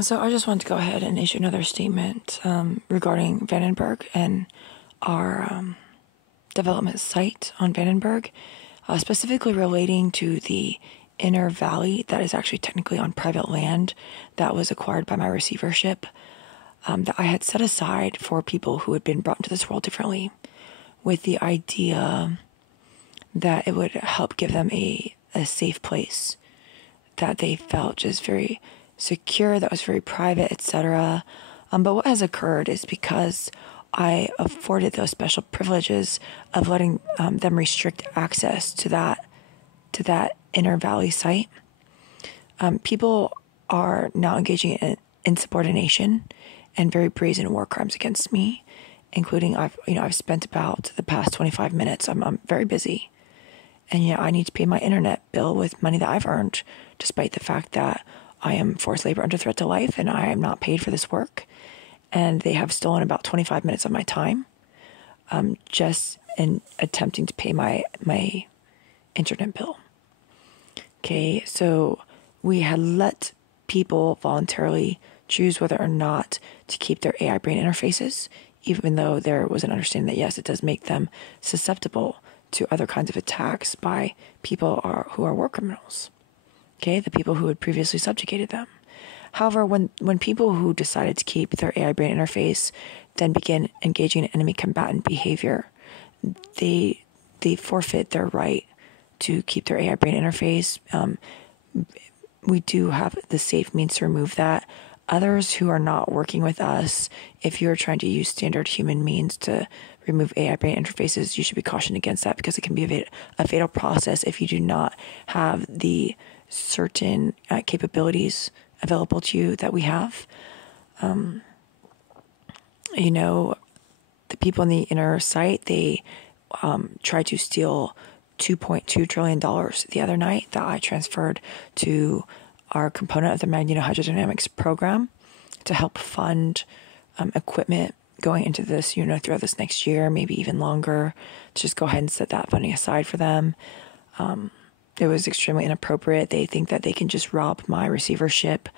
So I just want to go ahead and issue another statement regarding Vandenberg and our development site on Vandenberg, specifically relating to the inner valley that is actually technically on private land that was acquired by my receivership, that I had set aside for people who had been brought into this world differently, with the idea that it would help give them a safe place that they felt just very secure, that was very private, etc. But what has occurred is because I afforded those special privileges of letting them restrict access to that inner valley site, people are now engaging in insubordination and very brazen war crimes against me, including I've spent about the past 25 minutes. I'm very busy, and I need to pay my internet bill with money that I've earned, despite the fact that I am forced labor under threat to life and I am not paid for this work. And they have stolen about 25 minutes of my time, just in attempting to pay my internet bill. Okay, so we had let people voluntarily choose whether or not to keep their AI brain interfaces, even though there was an understanding that, yes, it does make them susceptible to other kinds of attacks by people who are war criminals. Okay, the people who had previously subjugated them. However, when people who decided to keep their AI brain interface then begin engaging in enemy combatant behavior, they forfeit their right to keep their AI brain interface. We do have the safe means to remove that. Others who are not working with us, if you're trying to use standard human means to remove AI brain interfaces, you should be cautioned against that, because it can be a fatal process if you do not have the certain capabilities available to you that we have. The people in the inner site, they tried to steal $2.2 trillion the other night that I transferred to our component of the magnetohydrodynamics program to help fund equipment going into this, throughout this next year, maybe even longer, to just go ahead and set that funding aside for them. It was extremely inappropriate. They think that they can just rob my receivership.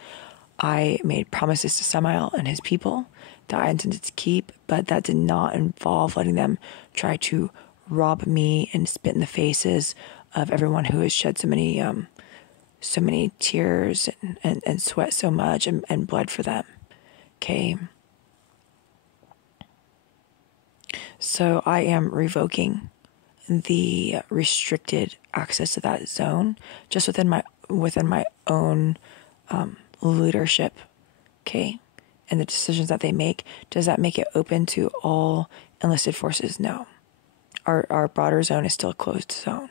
I made promises to Samael and his people that I intended to keep, but that did not involve letting them try to rob me and spit in the faces of everyone who has shed so many tears and sweat so much and bled for them. Okay. So I am revoking the restricted access to that zone just within my own leadership. Okay. And the decisions that they make. Does that make it open to all enlisted forces? No. Our broader zone is still a closed zone.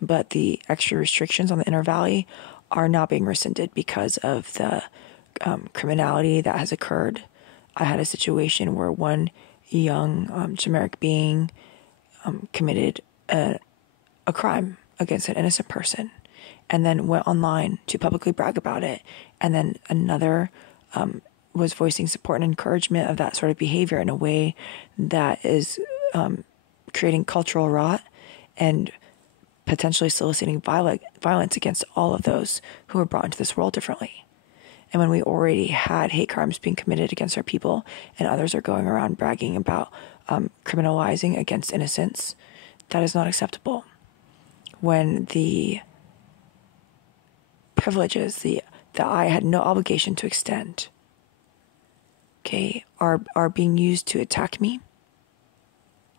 But the extra restrictions on the inner valley are now being rescinded because of the criminality that has occurred. I had a situation where one young chimeric being committed a crime against an innocent person and then went online to publicly brag about it. And then another was voicing support and encouragement of that sort of behavior in a way that is creating cultural rot and potentially soliciting violence against all of those who were brought into this world differently. And when we already had hate crimes being committed against our people and others are going around bragging about criminalizing against innocents, that is not acceptable. When the privileges that I had no obligation to extend, are being used to attack me,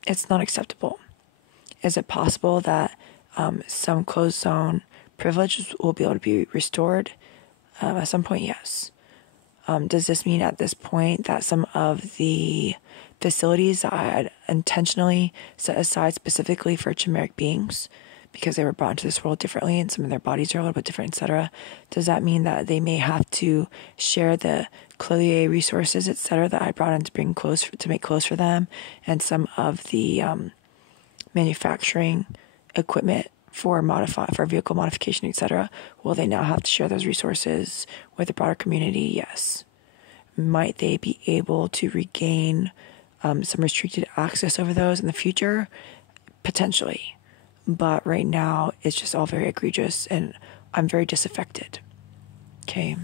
it's not acceptable. Is it possible that some closed zone privileges will be able to be restored? At some point, yes. Does this mean at this point that some of the facilities that I had intentionally set aside specifically for chimeric beings, because they were brought into this world differently and some of their bodies are a little bit different, etc., does that mean that they may have to share the Clothier resources, etc., that I brought in to make clothes for them, and some of the manufacturing equipment for vehicle modification, etc.? Will they now have to share those resources with the broader community? Yes. Might they be able to regain some restricted access over those in the future? Potentially. But right now, it's just all very egregious, and I'm very disaffected. Okay.